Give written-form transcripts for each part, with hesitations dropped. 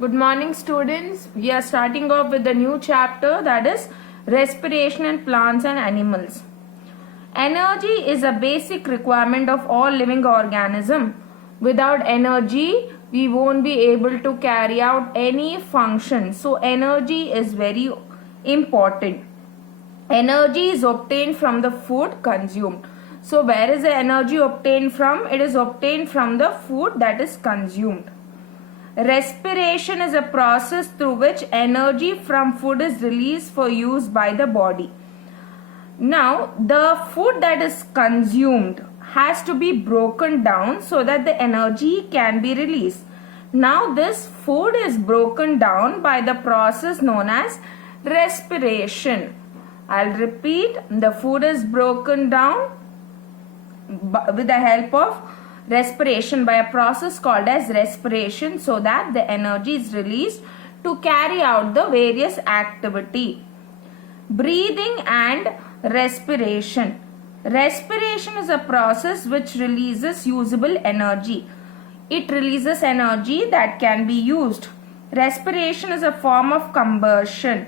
Good morning, students. We are starting off with the new chapter, that is respiration in plants and animals. Energy is a basic requirement of all living organisms. Without energy, we won't be able to carry out any function. So energy is very important. Energy is obtained from the food consumed. So where is the energy obtained from? It is obtained from the food that is consumed. Respiration is a process through which energy from food is released for use by the body. Now, the food that is consumed has to be broken down so that the energy can be released. Now, this food is broken down by the process known as respiration. I'll repeat, the food is broken down with the help of respiration by a process called as respiration so that the energy is released to carry out the various activity. Breathing and respiration. Respiration is a process which releases usable energy. It releases energy that can be used. Respiration is a form of combustion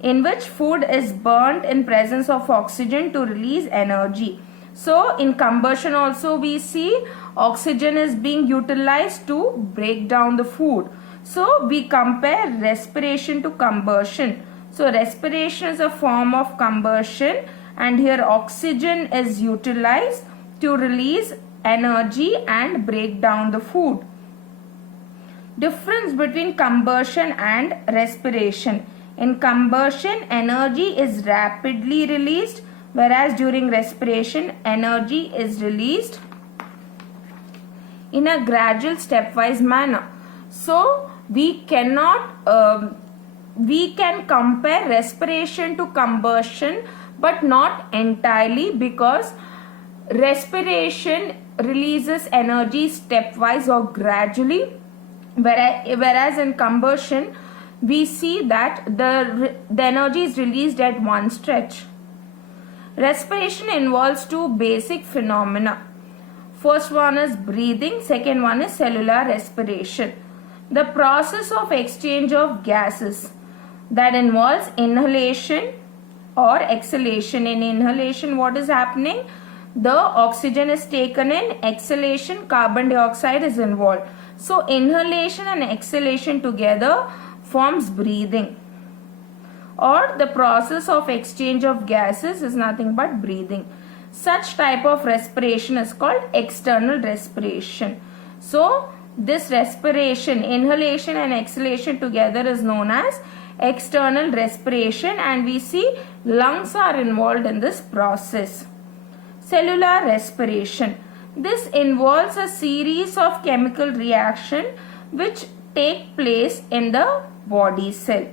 in which food is burnt in presence of oxygen to release energy. So in combustion also we see oxygen is being utilized to break down the food. So we compare respiration to combustion. So respiration is a form of combustion and here oxygen is utilized to release energy and break down the food. Difference between combustion and respiration. In combustion, energy is rapidly released, whereas during respiration, energy is released in a gradual stepwise manner. So we can compare respiration to combustion, but not entirely, because respiration releases energy stepwise or gradually, whereas in combustion we see that the energy is released at one stretch. Respiration involves two basic phenomena. First one is breathing, second one is cellular respiration. The process of exchange of gases that involves inhalation or exhalation. In inhalation, what is happening? The oxygen is taken in, exhalation, carbon dioxide is involved. So inhalation and exhalation together forms breathing, or the process of exchange of gases is nothing but breathing. Such type of respiration is called external respiration. So this respiration, inhalation and exhalation together is known as external respiration, and we see lungs are involved in this process. Cellular respiration. This involves a series of chemical reactions which take place in the body cell.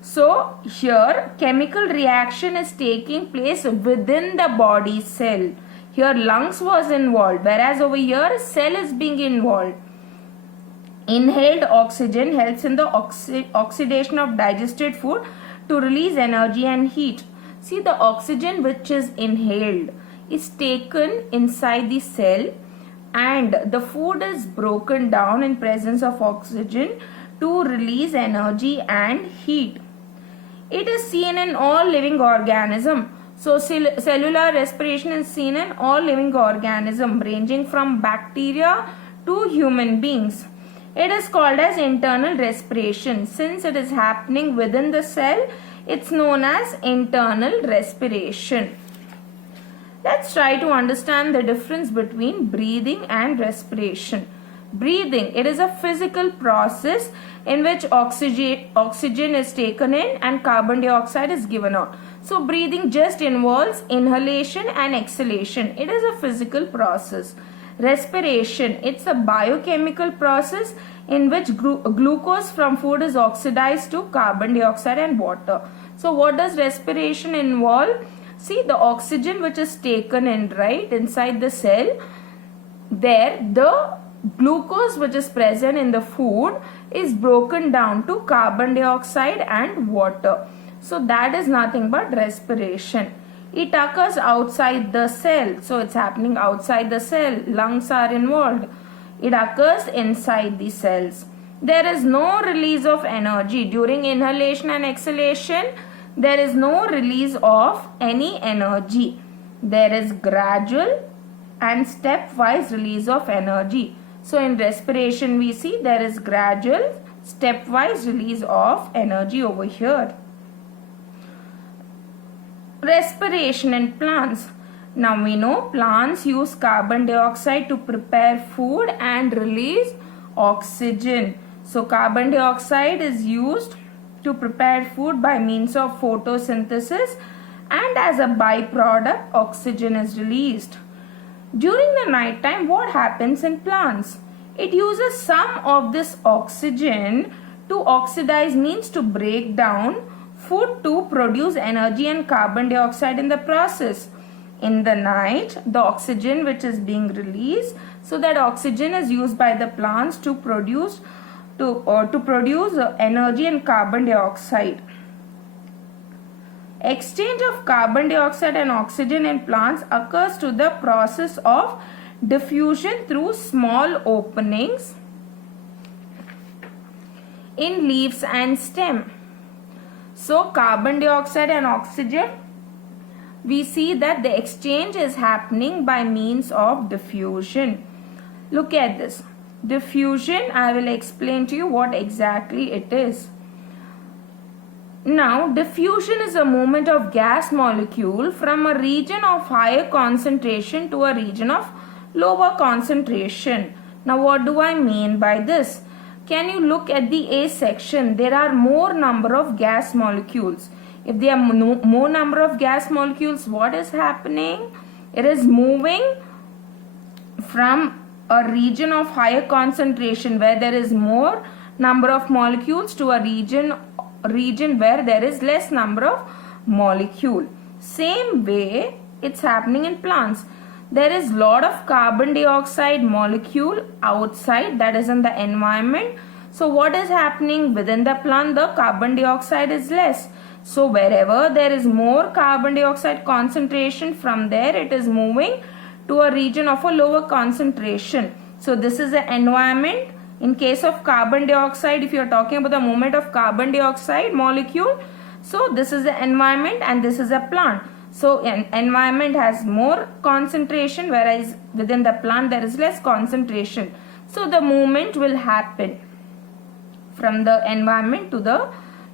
So here chemical reaction is taking place within the body cell. Here lungs was involved, whereas over here cell is being involved. Inhaled oxygen helps in the oxidation of digested food to release energy and heat. See, the oxygen which is inhaled is taken inside the cell and the food is broken down in presence of oxygen to release energy and heat. It is seen in all living organisms. So cellular respiration is seen in all living organisms ranging from bacteria to human beings. It is called as internal respiration. Since it is happening within the cell, it's known as internal respiration. Let's try to understand the difference between breathing and respiration. Breathing, it is a physical process in which oxygen is taken in and carbon dioxide is given out. So breathing just involves inhalation and exhalation. It is a physical process. Respiration, it's a biochemical process in which glucose from food is oxidized to carbon dioxide and water. So what does respiration involve? See, the oxygen which is taken in right inside the cell, there the glucose which is present in the food is broken down to carbon dioxide and water. So that is nothing but respiration. It occurs outside the cell. So it's happening outside the cell. Lungs are involved. It occurs inside the cells. there is no release of energy. During inhalation and exhalation, there is no release of any energy. There is gradual and stepwise release of energy. So in respiration we see there is gradual stepwise release of energy over here. Respiration in plants. Now we know plants use carbon dioxide to prepare food and release oxygen. So carbon dioxide is used to prepare food by means of photosynthesis, and as a byproduct oxygen is released. During the night time, what happens in plants? It uses some of this oxygen to oxidize, means to break down food to produce energy and carbon dioxide in the process. In the night, the oxygen which is being released, so that oxygen is used by the plants to produce energy and carbon dioxide. Exchange of carbon dioxide and oxygen in plants occurs to the process of diffusion through small openings in leaves and stem. So carbon dioxide and oxygen, we see that the exchange is happening by means of diffusion. Look at this. Diffusion, I will explain to you what exactly it is. Now, diffusion is a movement of gas molecule from a region of higher concentration to a region of lower concentration. Now, what do I mean by this? Can you look at the A section? There are more number of gas molecules. If there are more number of gas molecules, what is happening? It is moving from a region of higher concentration where there is more number of molecules to a region where there is less number of molecule. Same way it's happening in plants. There is lot of carbon dioxide molecule outside, that is in the environment. So what is happening within the plant? The carbon dioxide is less. So wherever there is more carbon dioxide concentration, from there it is moving to a region of a lower concentration. So this is the environment. In case of carbon dioxide, if you are talking about the movement of carbon dioxide molecule, so this is the environment and this is a plant. So an environment has more concentration, whereas within the plant there is less concentration. So the movement will happen from the environment to the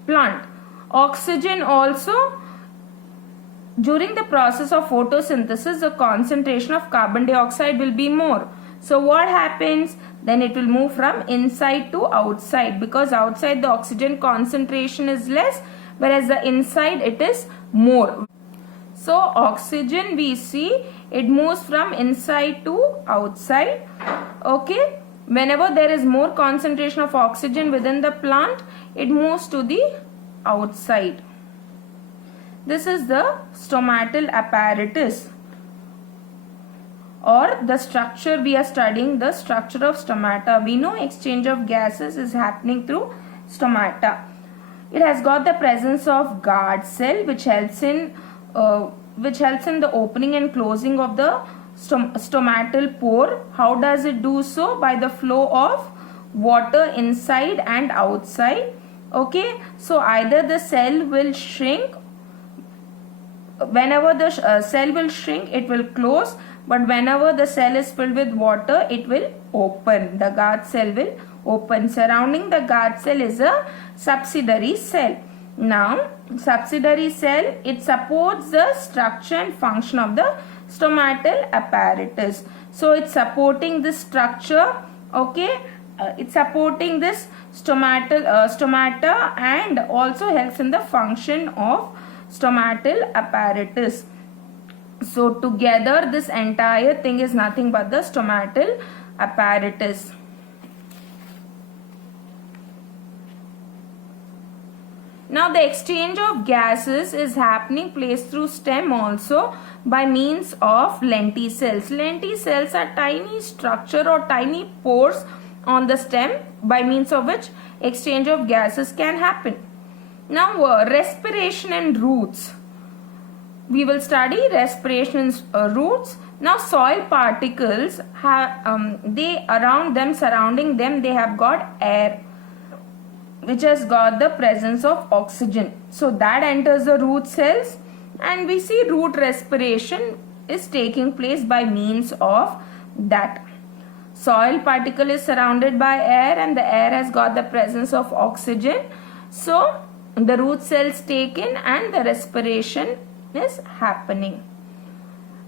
plant. Oxygen also, during the process of photosynthesis, the concentration of carbon dioxide will be more. So what happens? Then it will move from inside to outside, because outside the oxygen concentration is less, whereas the inside it is more. So oxygen, we see it moves from inside to outside. Okay. Whenever there is more concentration of oxygen within the plant, it moves to the outside. This is the stomatal apparatus, or the structure we are studying, the structure of stomata. We know exchange of gases is happening through stomata. It has got the presence of guard cell which helps in the opening and closing of the stomatal pore. How does it do so? By the flow of water inside and outside. Okay, so either the cell will shrink. Whenever the cell will shrink, it will close, but whenever the cell is filled with water, it will open. The guard cell will open. Surrounding the guard cell is a subsidiary cell. Now, subsidiary cell, it supports the structure and function of the stomatal apparatus. So it's supporting this structure. Okay, it's supporting this stomata and also helps in the function of stomatal apparatus. So together this entire thing is nothing but the stomatal apparatus. Now the exchange of gases is happening place through stem also by means of lenticels. Lenticels are tiny structure or tiny pores on the stem by means of which exchange of gases can happen. Now respiration and roots. We will study respiration in roots. Now soil particles have surrounding them they have got air. which has got the presence of oxygen. So that enters the root cells, and we see root respiration is taking place by means of that. Soil particle is surrounded by air, and the air has got the presence of oxygen. So the root cells take in and the respiration is happening.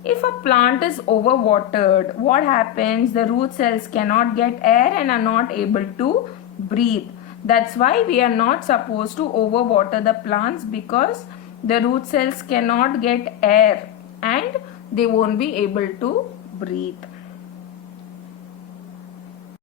If a plant is overwatered, what happens? The root cells cannot get air and are not able to breathe. That's why we are not supposed to overwater the plants, because the root cells cannot get air and they won't be able to breathe.